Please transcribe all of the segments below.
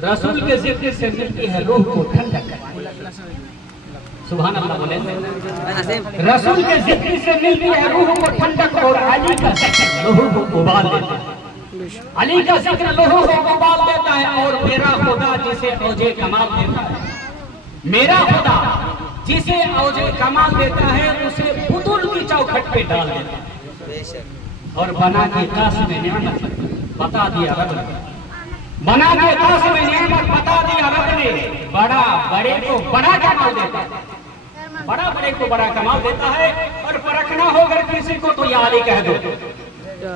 रसूल के जिक्र से मिलती है रूह को ठंडक। सुभान अल्लाह बोले। रसूल के जिक्र से मिलती है रूह को ठंडक और अली का जिक्र लोहू को उबाल देता है। अली का जिक्र लोहू को उबाल देता है। और मेरा खुदा जिसे औजे कमाल देता है, मेरा खुदा जिसे औजे कमाल देता है उसे पुतुल की चौखट पे डाल देता है। और बना के कासिम नेमत बता दिया रब ने, बना के कासिम नेमत बता दिया रब ने। बड़ा बड़े को बड़ा कमाल देता है, बड़ा बड़े को बड़ा कमाल देता है। और परखना होगा किसी को तो या अली कह दो,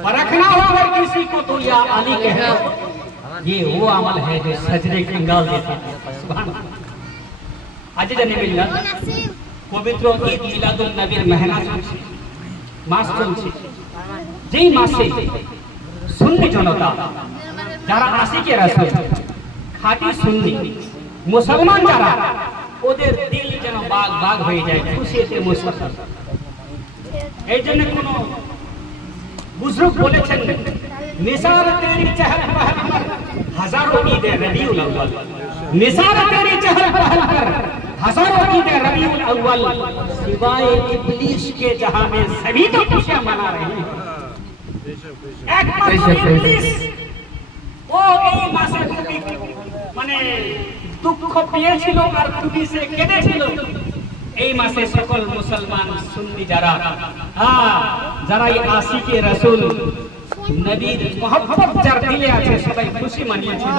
परखना होगा किसी को तो या अली कह दो। ये वो अमल है जो सजदे कंगाल देता है। सुभान अल्लाह। आज জানি মিলাদ পবিত্র ঈদ মিলাদুন নবীর মেহনা চলছে, মাস চলছে। যেই মাসে সুন্নি জনতা যারা আশিকে রাসূল খাঁটি সুন্নি মুসলমান যারা, ওদের দিল যেন বাগ বাগ হয়ে যায় খুশিতে মুসলমান। এই জন্য কোন বুজুর্গ বলেছেন, নিসার তেরি চহল পহল पर हजारों ईदे रबीउल अव्वल, निसार तेरी चहल पहल पर हजारों ईदे रबीउल अव्वल, सिवाय इब्लीस के जहां में सभी तो खुशियां मना रहे हैं। একমাত্র ইবলিস ও এই মাসে খুবই মানে দুঃখ পেয়েছিল আর খুবই সে কেঁদেছিল। এই মাসে সকল মুসলমান সুন্নি যারা যারা এই আশিকে রাসূল নবীর মহব্বত যার দিলে আছে সবাই খুশি মানিয়েছিল।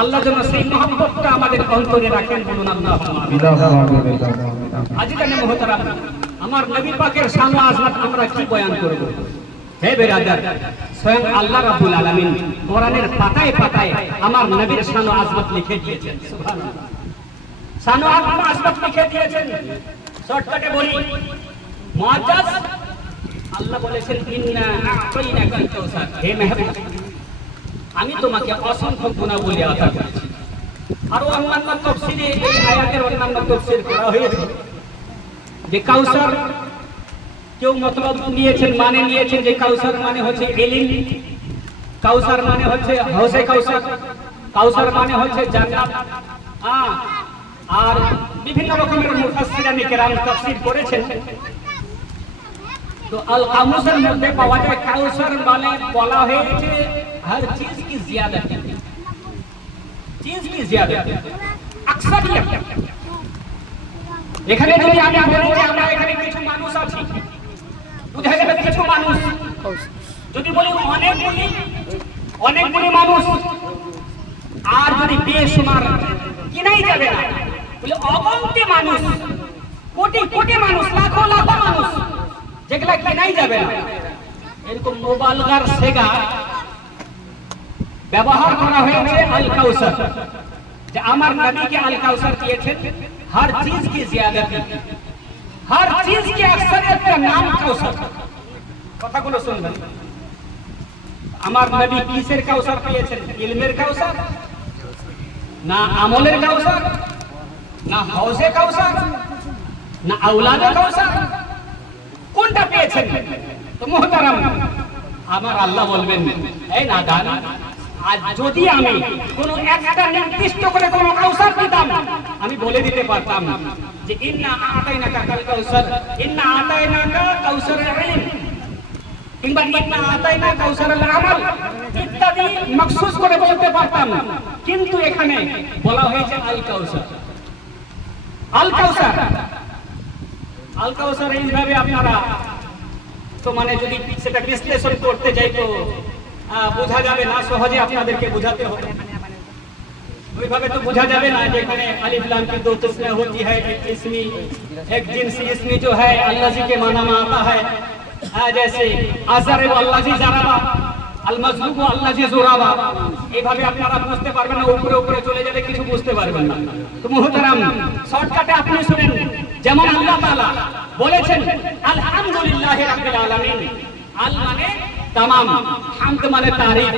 আল্লাহ যেন সেই মহব্বতটা আমাদের অন্তরে রাখেন, বলুন আল্লাহুম্মা আমিন। আজিজানে মুহতারাম, আমার নবী পাকের শান ও আযমত আমরা কি বয়ান করব? হে বেরাদার, স্বয়ং আল্লাহ রাব্বুল আলামিন কোরআনের পাতায় পাতায় আমার নবীর শান ও আযমত লিখে দিয়েছেন। সুবহানাল্লাহ, শান ও আযমত লিখে দিয়েছেন। শর্টকাটে বলি, মুআজ্জাজ আল্লাহ বলেছেন, ইন্না আ'তাইনাকাল কাউসার, হে মেহবুব আমি তোমাকে অসংখ্য গুণাবলী আতা করেছি। আর অন্যান্য তাফসীরে এই আয়াতের অন্যান্য তাফসীর করা হয়েছে যে কাউসার কেউ মতলব নিয়েছেন, মানে নিয়েছেন যে কাউসার মানে হচ্ছে ইলম, কাউসার মানে হচ্ছে হাউজে কাউসার, কাউসার মানে হচ্ছে জান্নাত। আর বিভিন্ন রকমের মুফাসসিরানে কেরাম তাফসীর করেছেন। तो अल कामुसের মধ্যে পাওয়া যায় কাউসার মানে বলা হয়েছে हर चीज की ज्यादा, चीज की ज्यादा अक्सरियत। এখানে যদি আমি বলি যে আমরা এখানে কিছু মানুষ আছি, বুঝা গেল কিছু মানুষ। যদি বলি অনেকগুলি মানুষ, আর যদি বেশুমার কিনাই যাবে না, বলে অগন্তি মানুষ, কোটি কোটি মানুষ, লাখো লাখো মানুষ যেগুলা কেনাই যাবে না, এরকম মুবালগার সেগা ব্যবহার করা হয়েছে আল কাউসার। যে আমার নবীকে আল কাউসার দিয়েছেন हर चीज की ज्यादती, हर चीज की अक्सरियत का नाम কাউসার। কথাগুলো শুনবেন। আমার নবী কিসের কাউসার পেয়েছেন? ইলমের কাউসার না, আমলের কাউসার না, হাউজে কাউসার না, আওলাদে কাউসার, কোনটা পেয়েছেন? তো মুহতারাম, আমার আল্লাহ বলবেন, এই নাদান, আজ যদি আমি কোন একটা নির্দিষ্ট করে কোন কাউসার দিতাম, আমি বলে দিতে পারতাম যে ইন্না আতাইনাকা কাল কাউসার, ইন্না আতাইনাকা কাউসারুল ইলম, কিংবা ইন্না আতাইনা কাউসারুল আমাল ইত্যাদি মখসুস করে বলতে পারতাম। কিন্তু এখানে বলা হয়েছে আল কাউসার। আল কাউসার, আল কাউসার এইভাবে আপনারা তো মানে যদি সেটা বিশ্লেষণ করতে যাই তো বোঝা যাবে না, সহজে আপনাদেরকে বোঝাতে হবে। ওইভাবে তো বোঝা যাবে না। যেখানে अलिफ लाम की दो किस्में होती है, एक इसमी एक जिनसी। इसमी जो है अल्लाजी के माना में आता है, जैसे आज़र व अल्लाजी ज़राबा, अल मज़लूब व अल्लाजी ज़ुराबा। এইভাবে আপনারা বুঝতে পারবেন না, উপরে উপরে চলে গেলে কিছু বুঝতে পারবেন না। তো মুহতারাম, শর্টকাটে আপনি শুনেন, যেমন আল্লাহ তাআলা বলেছেন আলহামদুলিল্লাহি রাব্বিল আলামিন। আল মানে तमाम, হামদ মানে তারিফ।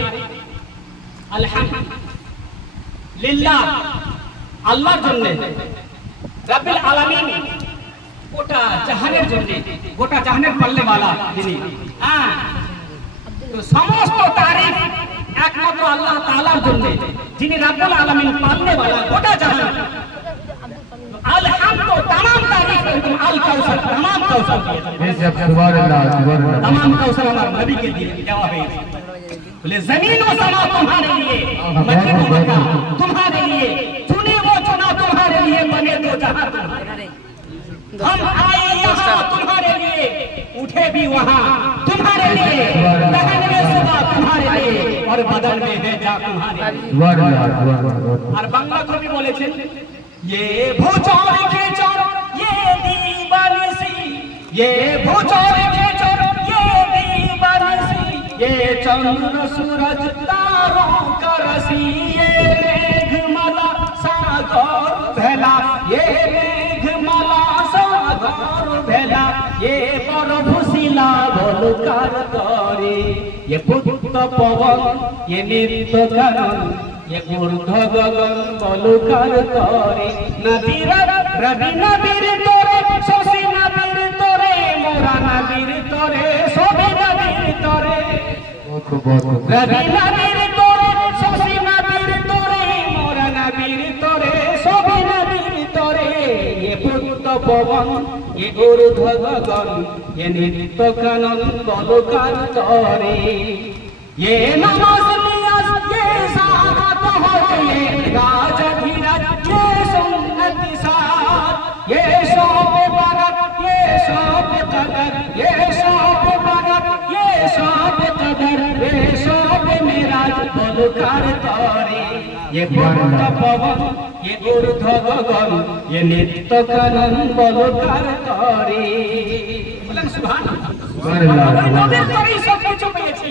আলহামদুলিল্লাহ আল্লাহর জন্য, রাব্বিল আলামিন গোটা জাহানের জন্য, গোটা জাহানের পাল্লে वाला যিনি। তো সমস্ত তারিফ একমাত্র আল্লাহ তাআলার জন্য, যিনি রব্বুল আলামিন পালনে वाला গোটা জাহান। আলহামদু तमाम तारीफ तुम अल कौसर तमाम कौसर दिए, सुभान अल्लाह तमाम कौसर हमारे नबी के दिए क्या है। बोले जमीन और समा तुम्हारे लिए, मक्के को मक्का तुम्हारे लिए, चुने वो चुना तुम्हारे लिए, बने तो जहां तुम्हारे। हम आए यहाँ तुम्हारे लिए, उठे भी वहाँ तुम्हारे लिए, दहन में सुबह तुम्हारे लिए और बदन में भेजा तुम्हारे लिए। सुभान अल्लाह और बांग्ला कवि बोलेছেন, ये भूचर के चोर ये दीवानिसी, ये भूचर के चोर ये दीवानिसी, ये चंद्र सूरज तारों का रसी, ये मेघमाला सागर भेला, ये मेघमाला सागर भेला, ये बरफशिला बलुकार करे, ये पुत्र पवन ये नित्य कानन, ये ऊर्ध्व गगन बलुकार करे। नबीर रवि नबीर तोरे शशि नबीर तोरे, मोरा नबीर तोरे सभी नबीर तोरे, रवि नबीर तोरे शशि नबीर तोरे, मोरा नबीर तोरे सभी नबीर तोरे, ये पुत्र पवन ये ऊर्ध्व गगन ये नित्य कानन बलुकार करे। ये नमाज नियाज ये सादत हो, ये राज धीरज ये सुन्नत साथ, ये शौक बरत ये शौक कदर, ये शौक बरत ये शौक कदर, ये शौक मेराज बलुकार करे। ये पुत्र पवन ये ऊर्ध्व गगन ये नित्य कानन बलुकार करे। बोलें सुभान अल्लाह। नबीर करे सब কিছু পেয়েছি,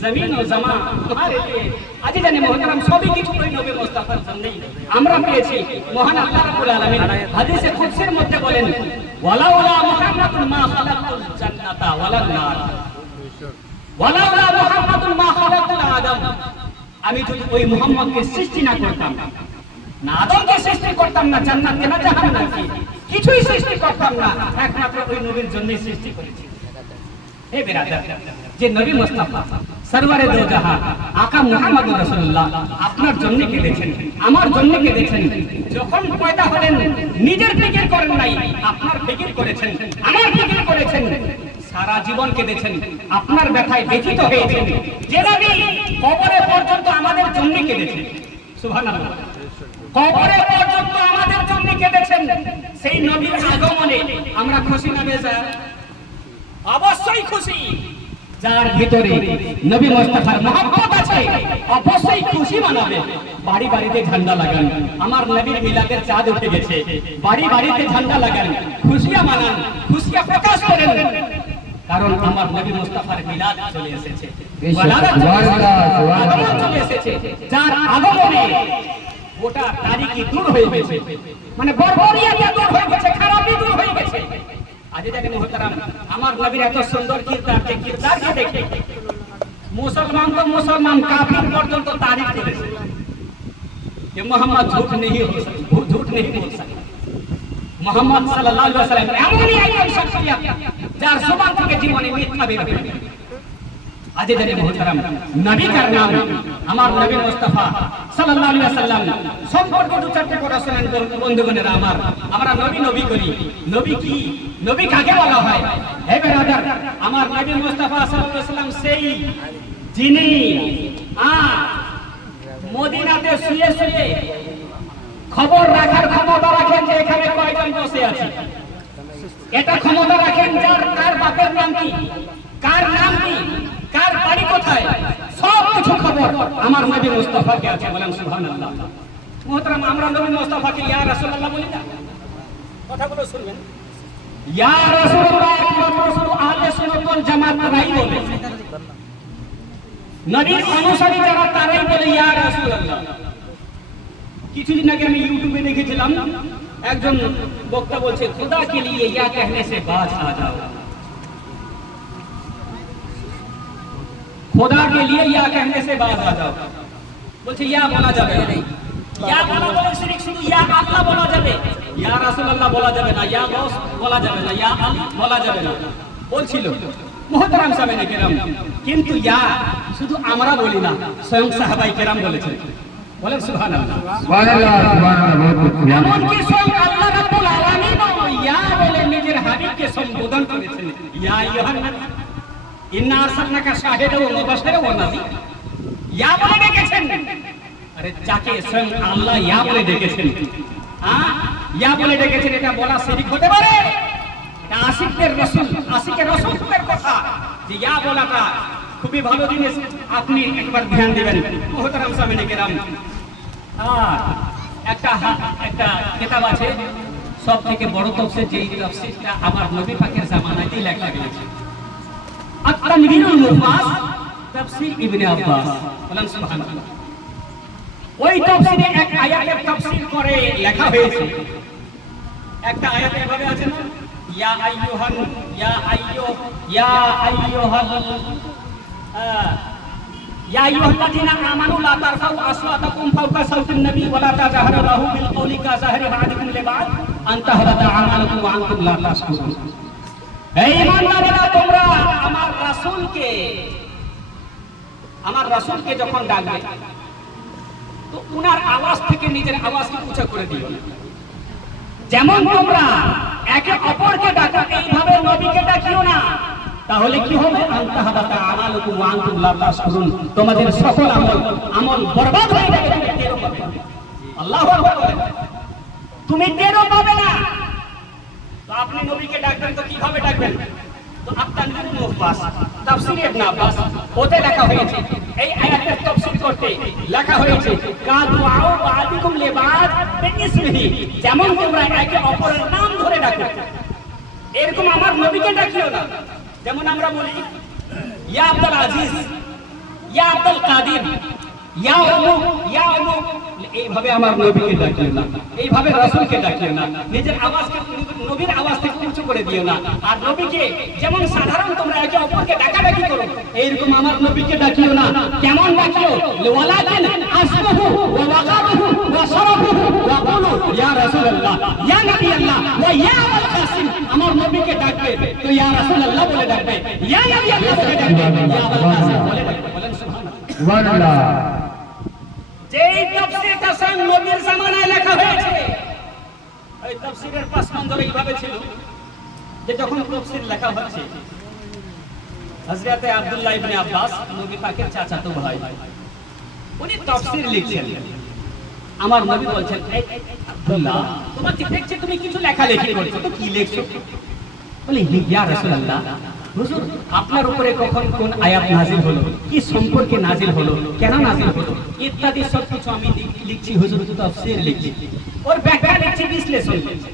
জমিন ও জামান তোমারে लिए। আজি জানি মুহতারাম সবই কিছু ওই নবী মুস্তাফার জন্যই আমরা পেয়েছি। মহান আল্লাহ রাব্বুল আলামিন হাদিসে কুদসির মধ্যে বলেন, ওয়ালাউলা মুহাম্মাদুন মা খালাকতুল জান্নাতা ওয়ালান নার, ওয়ালাউলা মুহাম্মাদুন মা খালাকতুল আদম। আমি যদি ওই মুহাম্মদকে সৃষ্টি না করতাম, না আদমকে সৃষ্টি করতাম, না জান্নাতকে না জাহান্নামকে, কিছুই সৃষ্টি করতাম না, একমাত্র ওই নবীর জন্যই সৃষ্টি করেছি। হে বিরাদার, যে নবী মুস্তাফা সরওয়ারে দো জাহান আকা মুহাম্মদুর রাসূলুল্লাহ আপনার জন্য কেঁদেছেন, আমার জন্য কেঁদেছেন। যখন পয়দা হলেন নিজের ফিকির করেন নাই, আপনার ফিকির করেছেন, আমার ফিকির করেছেন, সারা জীবন কেঁদেছেন, আপনার ব্যথায় ব্যথিত হয়েছেন। যে নবী কবরে পর্যন্ত আমাদের জন্য কেঁদেছেন, সুবহানাল্লাহ, কবরে পর্যন্ত আমাদের জন্য কেঁদেছেন। সেই নবীর আগমনে আমরা খুশি না বেজার? অবশ্যই খুশি। যার ভিতরে নবী মুস্তাফার মহব্বত আছে অবশ্যই খুশি মানাবে। বাড়ি বাড়িতে ঝান্ডা লাগান, আমার নবীর মিলাদের চাঁদ উঠে গেছে, বাড়ি বাড়িতে ঝান্ডা লাগান, খুশিয়া মানান, খুশিয়া প্রকাশ করেন, কারণ আমার নবী মুস্তাফার মিলাদ চলে এসেছে, আগমন চলে এসেছে। যার আগমনে গোটা তারিকি দূর হয়ে গেছে, মানে বর্বরিয়াটা দূর হয়ে গেছে, খারাপি দূর হয়ে গেছে। আজ দেখেন মুহতারাম, আমার নবীর এত সুন্দর কিরদার, যে কিরদারকে দেখে মুসলমান তো মুসলমান, কাফির পর্যন্ত তারিফ করেছে যে মোহাম্মদ ঝুট नहीं हो सकता, झूठ नहीं बोल सकता। মোহাম্মদ সাল্লাল্লাহু আলাইহি ওয়াসাল্লাম এমনই একজন শখসিয়ত যার জবান থেকে জীবনে মিথ্যা বের হবে। আজ দেখেন মুহতারাম, নবী কার নাম আমার নবী মুস্তাফা সাল্লাল্লাহু আলাইহি ওয়াসাল্লাম সম্পর্কে দু চারটি কথা শুনেন বন্ধুগণেরা আমার। আমরা নবী নবী করি, নবী কি, নবী কাকে বলা হয়? হে ব্রাদার, আমার নবী মুস্তাফা সাল্লাল্লাহু আলাইহি ওয়াসাল্লাম সেই যিনি মদিনাতে শুয়ে শুয়ে খবর রাখার ক্ষমতা রাখেন যে এখানে কয়জন বসে আছে। এটা ক্ষমতা রাখেন যার কার বাপের নাম কি, কার নাম কি, কার বাড়ি কোথায়, সব কিছু খবর আমার নবী মুস্তাফাকে আছে। বলেন সুবহানাল্লাহ। মুহতারাম, আমরা নবী মুস্তাফাকে ইয়া রাসূলুল্লাহ বলি না? কথাগুলো শুনবেন। ইয়া রাসূলুল্লাহ একমাত্র শুধু আহলে সুন্নাত ওয়াল জামাতরাই বলে, নবীর অনুসারী যারা তারাই বলে ইয়া রাসূলুল্লাহ। কিছুদিন আগে আমি ইউটিউবে দেখেছিলাম একজন বক্তা বলছে, खुदा के लिए या कहने से बाज आ जाओ, खुदा के लिए या कहने से बाज आ जाओ। বলছে ইয়া বলা যাবে না, ইয়া বলা বলে শিরক, শুধু ইয়া আল্লাহ বলা যাবে, ইয়া রাসূলুল্লাহ বলা যাবে না, ইয়া গাউস বলা যাবে না, ইয়া আলী বলা যাবে না বলছিল। মুহতারাম সাহেব কেরাম, কিন্তু ইয়া শুধু আমরা বলি না, স্বয়ং সাহাবাই কেরাম বলেছেন। বলেন সুবহানাল্লাহ। সুবহানাল্লাহ, সুবহানাল্লাহ, বহুত সুবহানাল্লাহ। এমনকি স্বয়ং আল্লাহ রাব্বুল আলামিন ইয়া বলে নিজের হাবিবকে সম্বোধন করেছেন, ইয়া আইয়ুহান নবী ইন্না আরসালনাকা শাহিদাও ওয়া মুবাশশিরাও ওয়া নাযীরা। ইয়া বলে ডেকেছেন। আরে যাকে স্বয়ং আল্লাহ ইয়া বলে ডেকেছেন, ইয়া বলে ডেকেছেন, এটা বলা শিরক হতে পারে? এটা আশিকদের রাসূল, আশিকের রাসূলের কথা যে ইয়া বলাটা খুবই ভালো জিনিস। আপনি একবার ধ্যান দিবেন মুহতারাম সামিনে কেরাম। একটা কিতাব আছে, সবথেকে বড় তাফসীর, যেই তাফসীরটা আমার নবী পাকের জামানাতেই লেখা হয়েছে, আত-তানবীরুল মুফাস তাফসীর ইবনে আব্বাস। বলেন সুবহানাল্লাহ। ওই তাফসীরে এক আয়াতের তাফসীর করে লেখা হয়েছে। একটা আয়াত এভাবে আছে না, ইয়া আইয়ুহাল ইয়া আইয়ুহাল্লাযীনা আমানু লা তারফাউ আসওয়াতাকুম ফাওকা সাওতিন নবী ওয়া লা তাজহারু লাহু বিল কওলি কাযাহরি বা'দিকুম লিবা'দ আন তাহবাতা আমালুকুম ওয়া আনতুম লা তাশকুরুন। হে ঈমানদারেরা, তোমরা আমার রাসূলকে যখন ডাকবে তো উনার আওয়াজ থেকে নিজের আওয়াজকে উঁচা করে দিও। যেমন তোমরা একে অপরকে ডাকো, এইভাবে নবীকে ডাকিও না, তাহলে কি হবে? আনতাহাবাতা আমালুকুম ওয়া আনতুম লা তাশকুরুন। তোমাদের সকল আমল বরবাদ হয়ে যাবে, তুমি টেরও পাবে না। আল্লাহু আকবার বলেন। তুমি টেরও পাবে না। তো আপনি নবীকে ডাকবেন তো কিভাবে ডাকবেন? তো আত-তানবীরুল মুফাস তাফসীর ইবনে আব্বাস ওতে লেখা হয়েছে, এই আয়াতের তাফসীর করতে লেখা হয়েছে কা দুআউ বা'দিকুম লিবা'দ বিইসমিহি। যেমন তোমরা একে অপরের নাম ধরে ডাকো, এরকম আমার নবীকে ডাকিও না। যেমন আমরা বলি ইয়া আব্দুল আজিজ, ইয়া আব্দুল কাদির, ইয়া অমুক, ইয়া অমুক, এইভাবে আমার নবীকে ডাকিও না, এইভাবে রাসূলকে ডাকিও না। নিজের আওয়াজকে নবীর আওয়াজ থেকে উঁচু করে দিও না। আর নবীকে যেমন সাধারণ তোমরা একে অপরকে ডাকাডাকি করো, এইরকম আমার নবীকে ডাকিও না। কেমন ডাকিও? ওয়ালাকিন আসমুহু ওয়া ওয়াকারুহু ওয়া শারাফুহু ওয়া কুলু ইয়া রাসূলুল্লাহ, ইয়া নবী আল্লাহ ওয়া ইয়া আবুল কাসিম। আমার নবীকে ডাকবে তো ইয়া রাসূলুল্লাহ বলে ডাকবে, ইয়া নবী আল্লাহ বলে ডাকবে, ইয়া আবুল কাসিম বলে ডাকবে। বলেন সুবহানাল্লাহ। সুবহানাল্লাহ। যেই তাফসীরটা স্বয়ং নবীর জামানায় লেখা হয়েছে, ওই তাফসীরের পাসমানদর এইভাবে ছিল যে যখন তাফসীর লেখা হচ্ছে, হযরতে আব্দুল্লাহ ইবনে আব্বাস নবী পাকের চাচাতো ভাই, উনি তাফসীর লিখছেন। আমার নবী বলছেন, এই আব্দুল্লাহ, তোমাকে দেখছি তুমি কিছু লেখালেখি করছো, তো কি লিখছো? বলে, ইয়া রাসূলুল্লাহ, হুজুর আপনার উপরে কখন কোন আয়াত নাজিল হলো, কি সম্পর্কে নাজিল হলো, কেন নাজিল হলো, ইত্যাদি সব কিছু আমি লিখছি হুজুর, তাফসীর লিখছি, ওর ব্যাখ্যা লিখছি, বিশ্লেষণ লিখছি।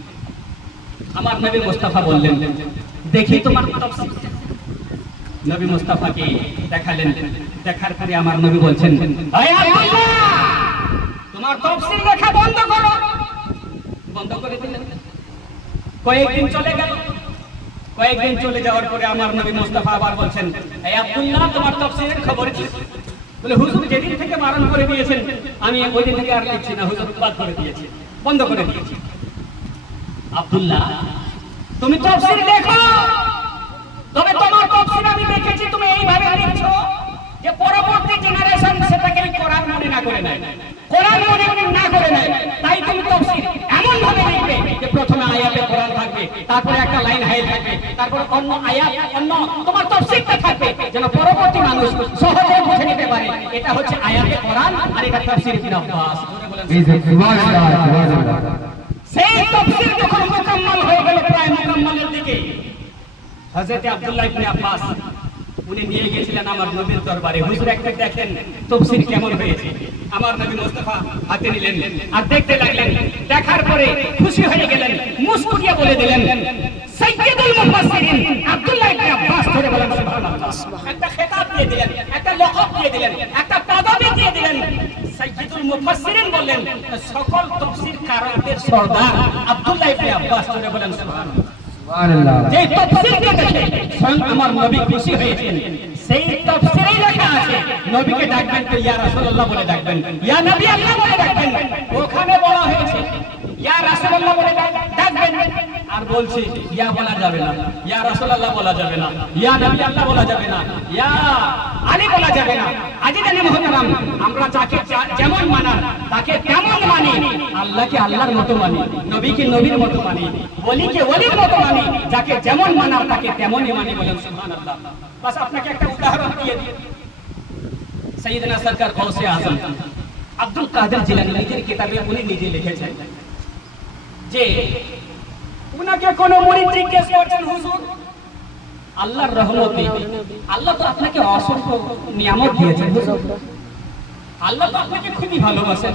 আমার নবী মুস্তাফা বললেন, দেখি তোমার তাফসীর। নবী মুস্তাফাকে দেখালেন। দেখার পরে আমার নবী বলছেন, আয় আল্লাহ, তোমার তাফসীর লেখা বন্ধ করো। বন্ধ করে দিলেন। কয়েকদিন চলে গেল। কয়েকদিন চলে যাওয়ার পরে আমার নবী মুস্তাফা আবার বলছেন, এই আব্দুল্লাহ, তোমার তাফসীরের খবর কি? বলে, হুজুর যেদিন থেকে বারণ করে দিয়েছেন আমি ওই দিন থেকে আর লিখছি না, হুজুর বাদ করে দিয়েছি, বন্ধ করে দিয়েছি। আব্দুল্লাহ, তুমি তাফসীর লেখো, তবে তোমার তাফসীর আমি দেখেছি তুমি এইভাবে লিখছো যে পরবর্তী জেনারেশন সেটাকে কোরআন মনে না করে নেয়, কোরআন মনে না করে নেয়। তাই তুমি তাফসীর এমন ভাবে লিখবে যে প্রথমে আয়াতে কোরআন থাকবে, তারপরে একটা লাইন হাই থাকবে, তারপর অন্য আয়াত, অন্য তোমার তাফসীরটা থাকবে, যেন পরবর্তী মানুষ সহজে বুঝে নিতে পারে এটা হচ্ছে আয়াতে কোরআন আর এটা তাফসীর ইবনে আব্বাস। সুবহানাল্লাহ, সুবহানাল্লাহ। সেই তাফসীর যখন মুকাম্মাল হয়ে গেল, প্রায় মুকাম্মালের দিকে, হযরত আব্দুল্লাহ ইবনে আব্বাস উনি নিয়ে গিয়েছিলেন আমার নবীর দরবারে। হুজুর একটা দেখেন তাফসীর কেমন হয়েছে। আমার নবী মুস্তাফা হাতে নিলেন আর দেখতে লাগলেন। দেখার পরে খুশি হয়ে গেলেন, মুস্কুরিয়ে বলে দিলেন, সাইয়্যিদুল মুফাসসিরিন আব্দুল্লাহ ইবনে আব্বাস। ধরে বলেন সুবহানাল্লাহ। একটা খেতাব দিয়ে দিলেন, একটা লকব দিয়ে দিলেন, একটা পদবি দিয়ে দিলেন। সাইয়্যিদুল মুফাসসিরিন বললেন, সকল তাফসীরকারদের সরদার আব্দুল্লাহ ইবনে আব্বাস। ধরে বলেন সুবহানাল্লাহ। যে তাফসীরকে দেখে স্বয়ং আমার নবী খুশি হয়েছেন, সেই তাফসীরেই লেখা আছে নবীকে ডাকবেন তো ইয়া রাসূলুল্লাহ বলে ডাকবেন, ইয়া নবী আল্লাহ বলে ডাকবেন। ওখানে বলা হয়েছে ইয়া রাসূলুল্লাহ বলে ডাকবেন। আর বলছি ইয়া বলা যাবে না, ইয়া রাসূলুল্লাহ বলা যাবে না, ইয়া নবী আল্লাহ বলা যাবে না, ইয়া আলী বলা যাবে না। আজিজানে মুহতারাম, আমরা যাকে যেমন মানা তাকে তেমন মানি, আল্লাহকে আল্লাহর মতো মানি, নবীকে নবীর মতো মানি, ওলিকে ওলির মতো মানি, যাকে যেমন মানা তাকে তেমনই মানি। বলেন সুবহানাল্লাহ। বাস আপনাকে একটা উদাহরণ দিয়ে দিই। সাইয়েদনা সরকার গৌসে আজম আব্দুল কাদের জিলানী নিজের কিতাবে উনি নিজে লিখেছেন যে উনাকে কোন মুরিদ জিজ্ঞেস করছেন, হুজুর আল্লাহর রহমতে আল্লাহ তো আপনাকে অসংখ্য নিয়ামত দিয়েছেন, হুজুর আল্লাহ তো আপনাকে খুবই ভালোবাসেন,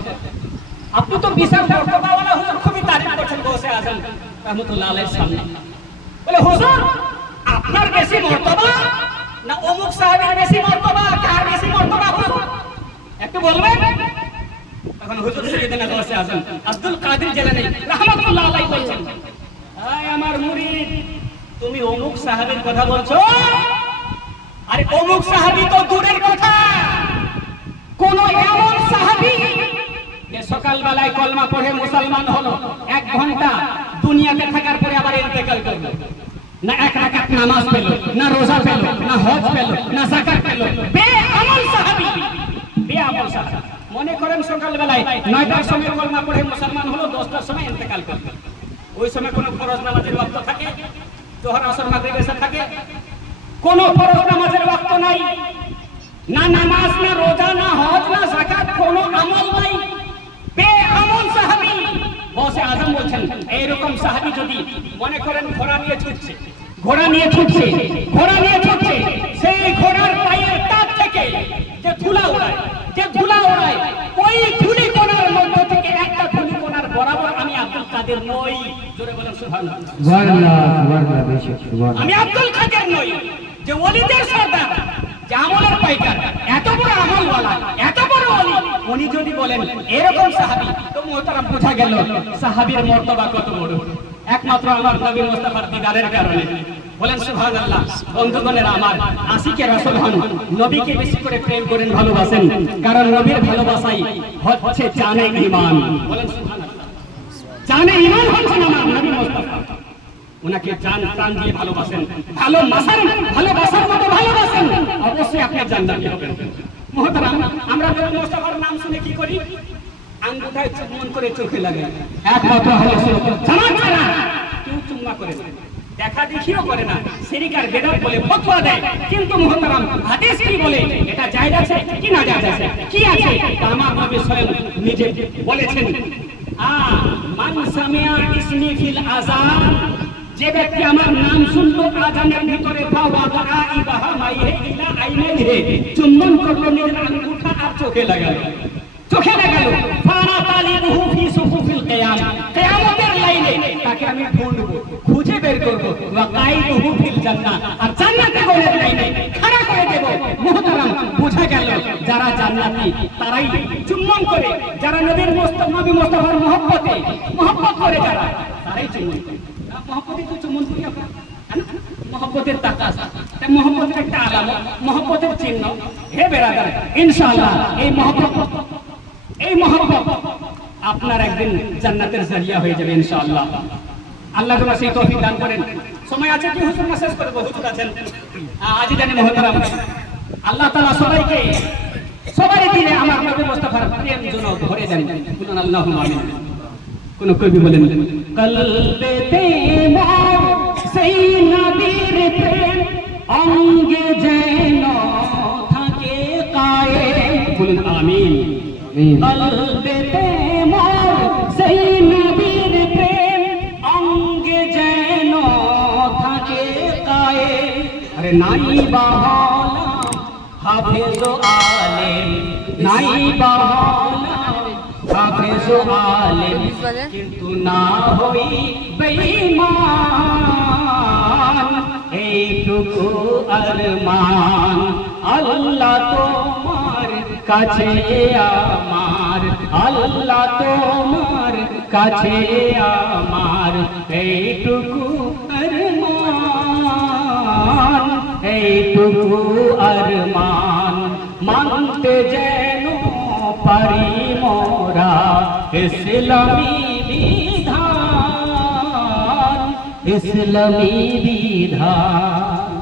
আপনি তো বিশাল মর্তবাওয়ালা হুজুর, খুবই তারিফ করছেন গৌসে আজম রাহমাতুল্লাহ আলাইহির সামনে। বলে হুজুর আপনার বেশি মর্তবা না অমুক সাহাবীর বেশি মর্তবা, কার বেশি মর্তবা হুজুর একটু বলবেন? তখন হুজুর সাইয়েদনা গৌসে আজম আব্দুল কাদের জিলানী রাহমাতুল্লাহ আলাইহি বলেন, আয় আমার মুরিদ, তুমি অমুক সাহাবীর কথা বলছো? আরে অমুক সাহাবী তো দূরের কথা, কোন এমন সাহাবী যে সকাল বেলায় কলমা পড়ে মুসলমান হলো, 1 ঘন্টা দুনিয়াতে থাকার পরে আবার ইন্তেকাল করলো, না 1 রাকাত নামাজ পেল, না রোজা পেল, না হজ পেল, না যাকাত পেল, বেআমল সাহাবী, বেআমল সাহাবী। মনে করেন সকাল বেলায় 9টার সময় কলমা পড়ে মুসলমান হলো, 10টার সময় ইন্তেকাল করলো, ওই সময় কোন ফরজ নামাজের ওয়াক্ত থাকে? যোহর আসর মাগরিব এসা থাকে? কোন ফরজ নামাজের ওয়াক্ত নাই, না নামাজ, না রোজা, না হজ, না যাকাত, কোন আমল নাই, বেআমল সাহাবী। গৌসে আজম বলছেন এইরকম সাহাবী যদি মনে করেন ঘোড়া নিয়ে ছুটছে, ঘোড়া নিয়ে ছুটছে, ঘোড়া নিয়ে ছুটছে, সেই ঘোড়ার পায়ের তাপ থেকে যে ধুলা ওড়ায়, যে ধুলা ওড়ায়, ওই ধুলি কোণার মধ্য থেকে একটা ধুলি কোণার বরাবর আমি আব্দুল কাদের নই। জোরে বলেন সুবহানাল্লাহ। সুবহানাল্লাহ, সুবহানাল্লাহ, বেশক সুবহানাল্লাহ। আমি আব্দুল কাদের নই, যে ওলিদের সর্দার, যে আমলের পাইকার, এত বড় আমলওয়ালা, এত বড় ওলি, উনি যদি বলেন এরকম সাহাবী, তো মুহতারাম বোঝা গেল সাহাবীর মর্তবা কত বড়, একমাত্র আমার নবী মুস্তাফার দিদারের কারণে। বলেন সুবহানাল্লাহ। বন্ধুগণের আমার, আশিকে রাসূল হন, নবীকে বেশি করে প্রেম করেন, ভালোবাসেন, কারণ নবীর ভালোবাসাই হচ্ছে জানে ঈমান। বলেন সুবহানাল্লাহ। জানে ঈমান হচ্ছেন আমার নবী মুস্তাফা, উনাকে জান প্রাণ দিয়ে ভালোবাসেন, ভালোবাসার মতো ভালোবাসেন, অবশ্যই আপনি জান্নাতি হবেন। মুহতারাম, আমরা নবী মুস্তাফার নাম শুনে কি করি? আঙ্গুঠায় চুম্বন করে চোখে লাগে, একমাত্র হলো জামাত ছাড়া কেউ চুম্মা করে না, দেখা দেখিও করে না, শিরকার বেদাত বলে ফতোয়া দেয়। কিন্তু মুহতারাম, হাদিস কি বলে? এটা জায়েজ আছে কি না জায়েজ আছে? কি আছে? তা আমার নবী স্বয়ং নিজে বলেছেন, মান সামিয়া ইসমি ফিল আযান, যে ব্যক্তি আমার নাম শুনলো আযানের ভিতরে, চুম্বন করলো নিজের আঙ্গুঠা আর চোখে লাগালো, চোখে লাগালো, ফানা তালিবুহু ফি সুফুফিল কিয়াম, কিয়ামতের লাইনে তাকে আমি ঢুঁড়বো, খুঁজে বের করবো, ওয়া কাইদুহু ফিল জান্নাহ, আর জান্নাতে গোলের লাইনে খাড়া করে দেব। মুহতারাম, বোঝা গেল যারা জান্নাতি তারাই চুম্বন করে, যারা নবী মুস্তাফার মহব্বত করে, যারা তারাই চুম্বন করে। মহব্বতই তো চুম্বন করি আমরা, মহব্বতের তাকাস, মহব্বতের একটা আলামত, মহব্বতের চিহ্ন। হে বেরাদার, ইনশাআল্লাহ এই মহব্বত আপনার একদিন জান্নাতের জরিয়া হয়ে যাবে ইনশাআল্লাহ। আল্লাহ যেন সেই তৌফিক দান করেন। সময় আছে কি হুজুর? মেসেজ করে হুজুর আছেন। আজিজানে মুহতারাম, আল্লাহ তাআলা সবারই দিলে আমার নবী মুস্তাফার প্রেম যেন ভরে দেন। বলুন আল্লাহুম্মা আমিন। কোন কবি বলেন, কলবেতে মোর সেই নবীর প্রেম, অঙ্গে যেন থাকে কায়েম। বলুন আমিন। কলবেতে মোর সেই নবীর প্রেম, অঙ্গে যেন থাকে কায়েম। আরে নাই বাহালা হাফেজ আলেম, নাই বাহালা হাফেজ আলেম, কিন্তু না হই বেঈমান, এইটুকু আরমান। আল্লাহ তোমার কাছে আমার, আল্লাহ তোমার কাছে আমার, এইটুকু আরমান, এইটুকু আরমান। মানতে যেন পারি মোরা ইসলামী বিধান, ইসলামী বিধান